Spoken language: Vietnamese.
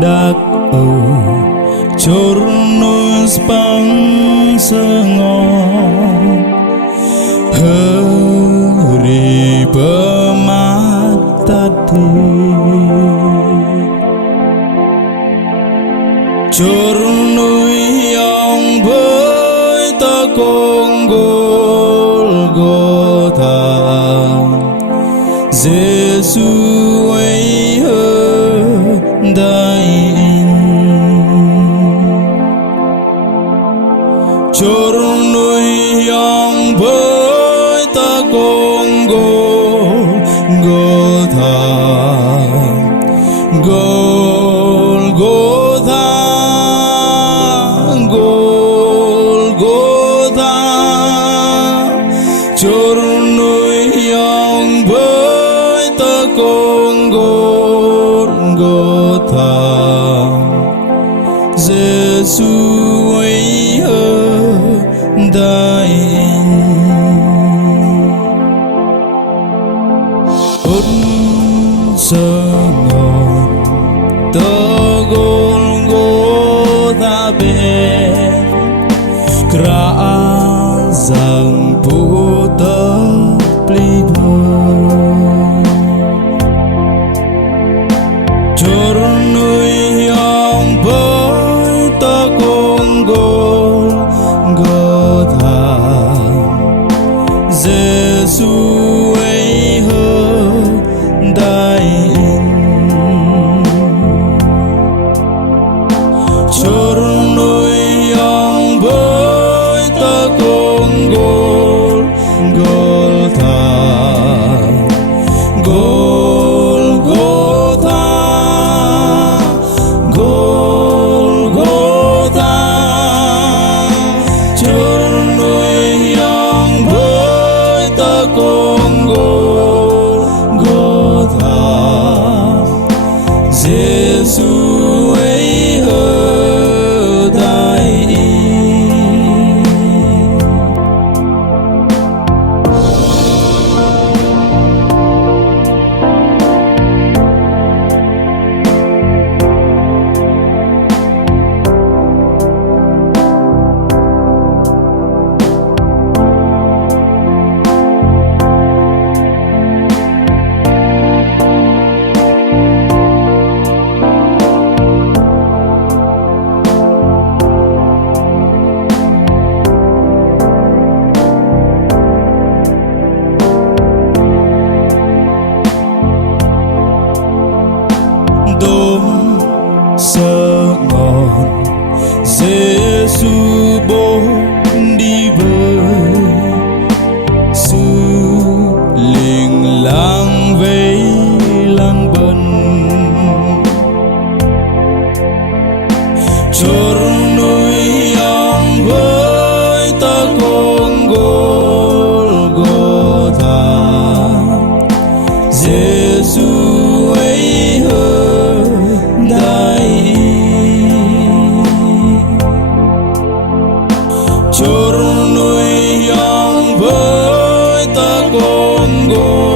dak chornus pangsengong hari pematati chornui yang bơi ta konggol gota Giêsu ấy đại chornui yang bơi ta konggol gota Golgotha Golgotha chornui yang bơi ta konggol gota Giêsu ấy đại út sơ ngọn tơ Golgotha bên kra rằng puta plibo chornui yang bơi ta konggol gotha Giêsu ấy đại chornui yang bơi ta konggol gotha Golgotha Golgotha chornui yang bơi ta konggol gotha Giêsu ấy đại đốm sơ ngọn Giêsu bố đi với sư linh lang vây lang bần chornui yang bơi ta konggol gotha Giêsu ấy đại chornui yang bơi ta konggol